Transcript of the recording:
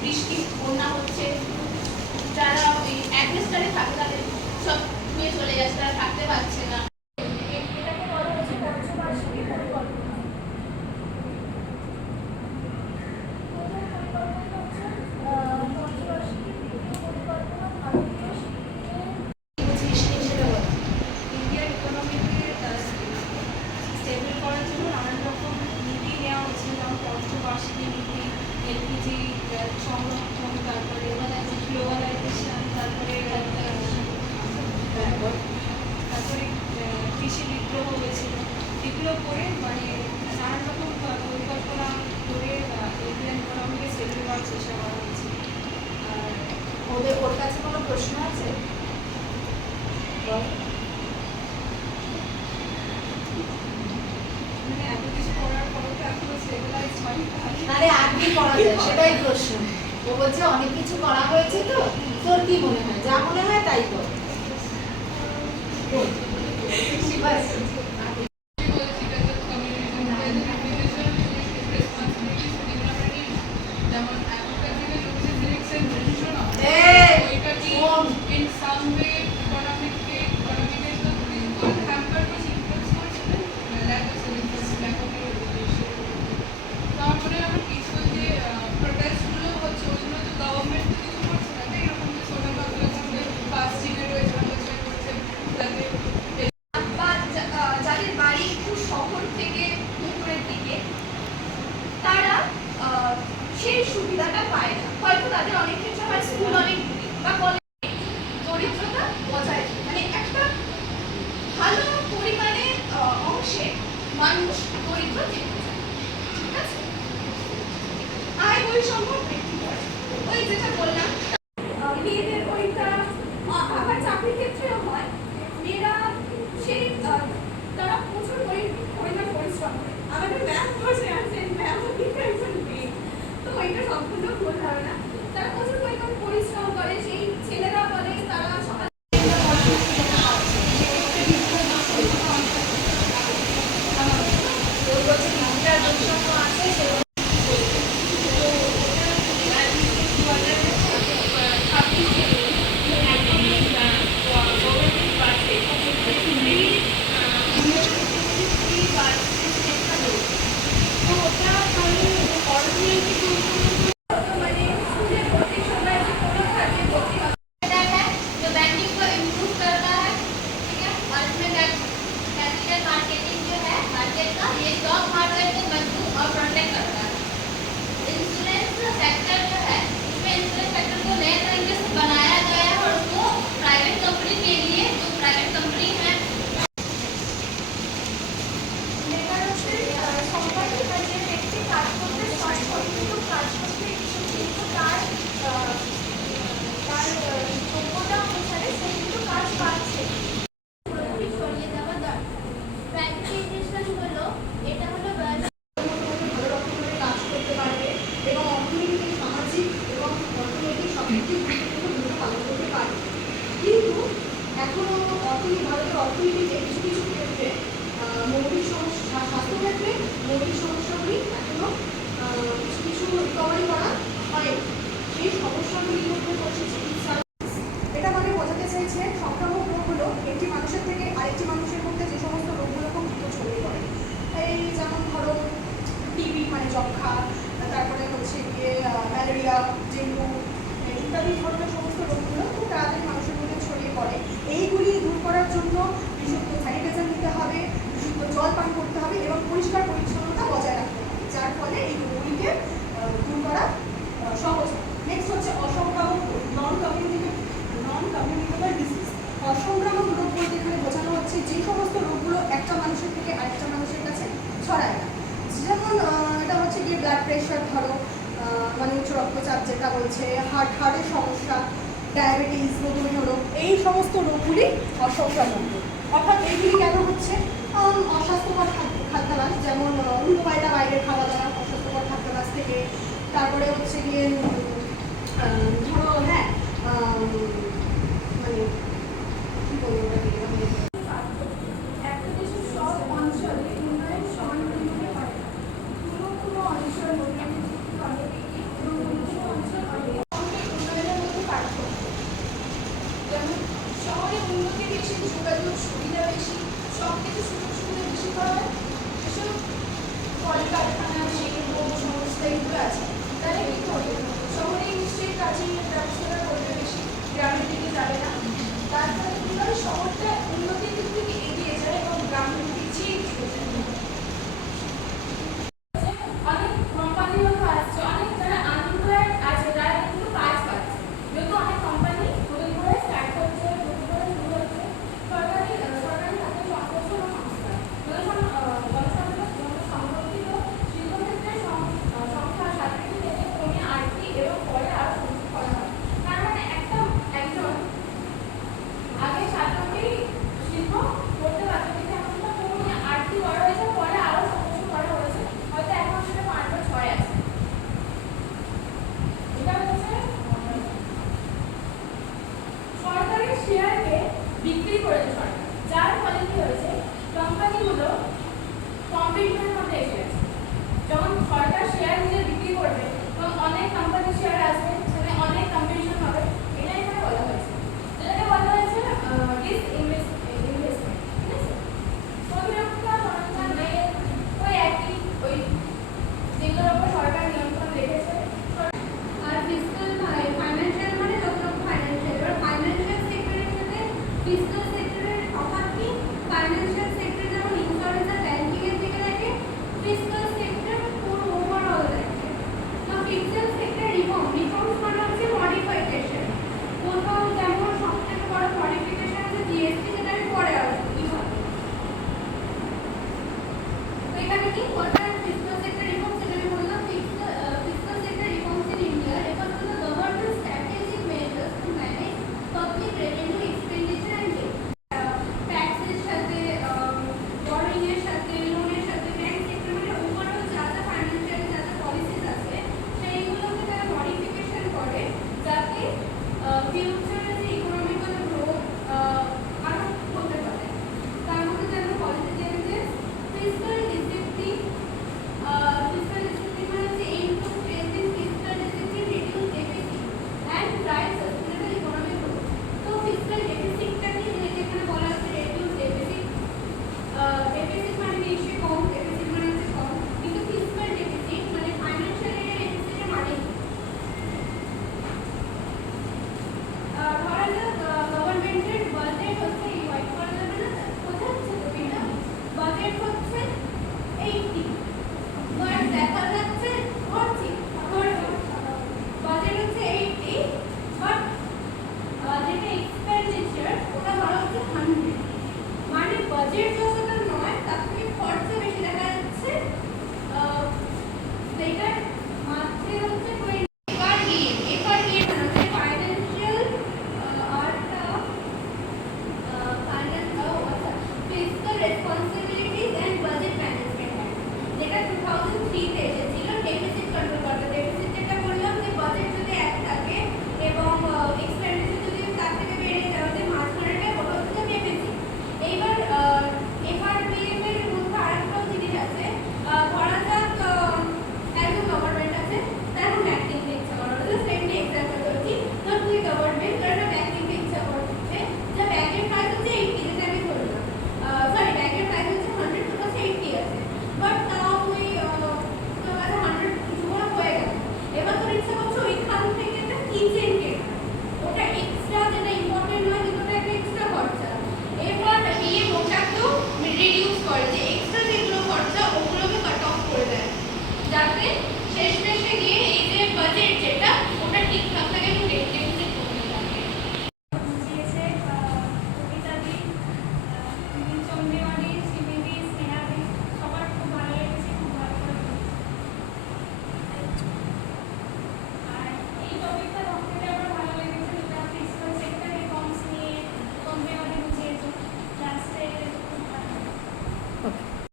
বৃষ্টি বন্যা হচ্ছে, যারা ওই অ্যাডভেস্টারে থাকে তাদের সব ধুয়ে চলে যাচ্ছে, তারা থাকতে পারছে না। এটাকে বলা হচ্ছে পঞ্চবার্ষিকী পরিকল্পনা। ইন্ডিয়ার ইকোনমিকে স্টেবল করার জন্য নানান রকম নীতি নেওয়া হচ্ছে, যেমন পঞ্চবার্ষিকী নীতি, এলপিজি সংরক্ষণ, তারপরে গ্লোবালাইজেশন, তারপরে কৃষি বিদ্রোহ হয়েছিল। এগুলো করে মানে নানান রকম পরিকল্পনা করে ইন্ডিয়ান ইকোনমিকে স্টেবল করার চেষ্টা করা হয়েছে। আর ওর কাছে কোনো প্রশ্ন আছে? মানে এত কিছু করার পরও তো এখনো স্টেবিলাইজ হয়নি। আরে আর কি করা যায় সেটাই প্রশ্ন। ও বলছে অনেক কিছু করা হয়েছে, তো তোর কি মনে হয়? যা মনে হয় তাই কর। যাদের বাড়ি একটু শহর থেকে উপরের দিকে, তারা সেই সুবিধাটা পায় না। হয়তো তাদের অনেক ক্ষেত্রে হয় স্কুল অনেক দূরে বা কলেজ, দরিদ্রতা বজায় মানে একটা ভালো পরিমাণে অংশে মানুষ দরিদ্র থেকে যায়। ঠিক আছে, আয় বৈষম্য বৃদ্ধি করে। ওই যেটা বললাম, মেয়েদের ওইটা আবার চাকরির ক্ষেত্রেও হয়। মেয়েরা সেই তারা প্রচুর পরিমাণ পরিশ্রম করে। আমাদের ম্যাম বসে আছেন, ম্যামও কিন্তু একজন মেয়ে, তো এটা সম্পূর্ণ ভুল ধারণা। তারা প্রচুর পরিমাণ পরিশ্রম করে। সেই ছেলেরা বলে তারা সকাল ভারতের অর্থনীতিতে কিছু কিছু ক্ষেত্রে মৌলিক সমস্যা, স্বাস্থ্যক্ষেত্রে মৌলিক সমস্যাগুলি এখনো কিছু কিছু রিকভারি করা হয়। সেই সমস্যাগুলির মধ্যে পড়ছে চিকিৎসা। এটা মানে বোঝাতে চাইছে সংক্রামক রোগগুলো একটি মানুষের থেকে আরেকটি মানুষের মধ্যে যে সমস্ত রোগগুলো খুব দ্রুত ছড়িয়ে পড়ে, এই যেমন ধরো টিবি মানে যক্ষা, তারপরে হচ্ছে গিয়ে ম্যালেরিয়া, ডেঙ্গু ইত্যাদি ধরনের সমস্ত রোগগুলো খুব তাড়াতাড়ি মানুষের মধ্যে ছড়িয়ে পড়ে। এইগুলি দূর করার জন্য বিশুদ্ধ স্যানিটাইজার নিতে হবে, বিশুদ্ধ জল পান করতে হবে এবং পরিষ্কার পরিচ্ছন্নতা বজায় রাখতে হবে, যার ফলে এই রোগগুলিকে দূর করা সহজ হয়। নেক্সট হচ্ছে অসংক্রামক রোগ, নন কমিউনিকেবল ডিজিজ। অসংক্রামক রোগ বলতে এখানে বোঝানো হচ্ছে যে সমস্ত রোগগুলো একটা মানুষের থেকে আরেকটা মানুষের কাছে ছড়ায় না। যেমন এটা হচ্ছে গিয়ে ব্লাড প্রেশার, ধরো মানে উচ্চ রক্তচাপ যেটা বলছে, হার্টের সমস্যা, ডায়াবেটিস, মধুমেহ রোগ, এই সমস্ত রোগগুলি অসংক্রামক রোগ। অর্থাৎ এইগুলি কেন হচ্ছে? অস্বাস্থ্যকর খাদ্যাভ্যাস, যেমন উল্টোপাল্টা বাইরের খাওয়া দাওয়া, অস্বাস্থ্যকর খাদ্যাভ্যাস থেকে, তারপরে হচ্ছে গিয়ে ধরো হ্যাঁ মানে কী বলবো ওটাকে, একটা দেশের সব অঞ্চলে উন্নয়ন সমান পরিমাণে হয় না। কোনো কোনো অঞ্চল কলকারখানা শিল্প সংস্থা এগুলো আছে তাহলে কি করবে শহরে নিশ্চয়ই কাজের ব্যবস্থাটা করবে বেশি গ্রামের দিকে যাবে না তার ফলে কি হয় শহরটা উন্নতির দিক থেকে এগিয়ে যায় এবং গ্রামের পিছিয়ে চলে যায় অনেক কোম্পানিও তো আসছে অনেক যারা আনএমপ্লয়েড আছে তারা কিন্তু কাজ পাচ্ছে যেহেতু অনেক কোম্পানি নতুন করে স্টার্ট হচ্ছে নতুন করে শুরু হচ্ছে সরকারি খাতে সংকোচ ও সংস্থা জনসংখ্যিত শিল্পক্ষেত্রের সংখ্যা 7টি থেকে কমে 8টি এবং পরে আরও সংযোগ করা হয় তার মানে একজন আগে 7টি শিল্প করতে পারতো কিন্তু এখন সেটা কমিয়ে 8টি করা হয়েছে পরে আরও সংযোগ করা হয়েছে হয়তো এখন সেটা 5 বা 6 আছে এটা হচ্ছে সরকারের শেয়ারকে বিক্রি করেছে সরকার যার ফলে কি হয়েছে কোম্পানিগুলো কম্পিটিশনের মধ্যে এসে গেছে যখন সরকার শেয়ার নিজে বিক্রি করবে তখন অনেক কোম্পানির শেয়ার আসবে সেখানে অনেক কম্পিটিশন হবে এটা এখানে বলা হয়েছে যেটাকে বলা হয়েছে ইনভেস্টমেন্ট ঠিক আছে প্রতিরক্ষা সরঞ্জাম ব্যয়ের ওই একই ওই যেগুলোর উপর সরকার নিয়ন্ত্রণ রেখেছে আর ফিসকাল ফাইন্যান্সিয়াল মানে যত রকম ফাইন্যান্সিয়াল এবার ফাইন্যান্সিয়াল সেক্টরের সাথে ফিসকাল সেক্টরের তফাৎ কি ফাইন্যান্সিয়াল সেক্টর যেমন ইন্স্যুরেন্স আর ব্যাংকিং এর দিকে দেখে ফিসকাল সেক্টর পুরো ওভারঅল দেখে না ফিসকাল সেক্টর রিফর্মস মানে হচ্ছে মডিফিকেশন কোথাও যেমন সবথেকে বড় মডিফিকেশন আছে জিএসটি যেটা আমি পরে আসবো কিভাবে তো এখানে কি কোয়ার্টার ফিসকাল সেক্টর রিফর্মস যেটা আমি বললাম fiscal sector reforms in India refers to the government's strategic measures to manage public revenue expenditure and debt. ট্যাক্সের সাথে borrowing এর সাথে লোনের সাথে ব্যাংক সেক্টর মানে ওভারঅল যা যা ফাইন্যান্সিয়াল যা যা পলিসিস আছে সেইগুলোকে তারা মডিফিকেশন করে যাতে ফিউচারে যে ইকোনমিক্যাল গ্রোথ আরো হতে পারে তার মধ্যে যেমন policy changes fiscal discipline fiscal discipline means aim to strengthen fiscal discipline, reduce deficit, and drive sustainable economic growth. So fiscal deficit টা কি যেখানে বলা আছে reduce deficit, deficit মানে বেশি কম, deficit মানে হচ্ছে কম, কিন্তু fiscal deficit মানে financial year deficit এর মানে কি? ধরা যাক গভর্নমেন্টের বাজেট হচ্ছে হোয়াইট করা যাবে না কোথায় হচ্ছে তো এটা বাজেট হচ্ছে 80 বাট দেখা যাচ্ছে ধরছি বাজেট হচ্ছে 80 বাট যেটা এক্সপেন্ডিচার ওটা ধরা হচ্ছে 100 মানে বাজেট যতটা নয় তার থেকে খরচা বেশি দেখা যাচ্ছে সেটার মাত্রে হচ্ছে 20 FRDM মানে হচ্ছে ফাইন্যান্সিয়াল আরটা fiscal responsibilities and budget management যেটা 2003 তে